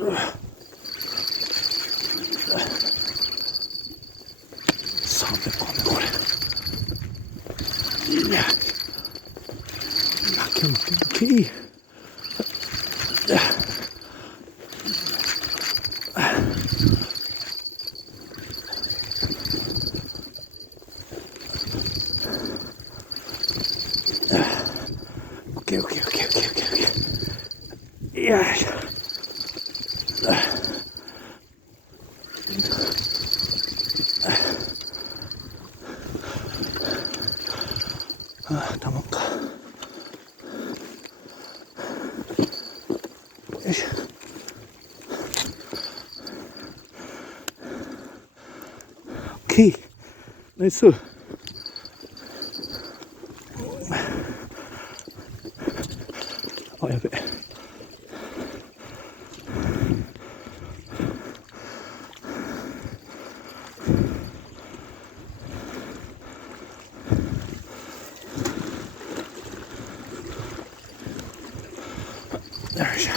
300個目これ。いや、負け負け負け。オッケーオッケーオッケーオッケーオッケーオッケー。よいしょ。たまんか。よいしょ。オッケー。ナイス。あ、やべ。よいしょ。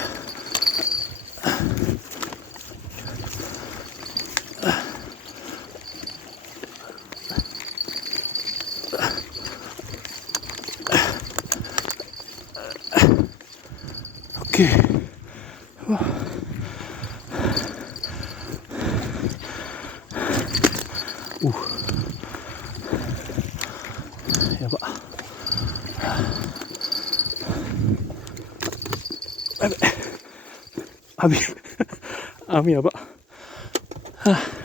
オッケー。うわ。おう。やば。やべ。網やば。はあ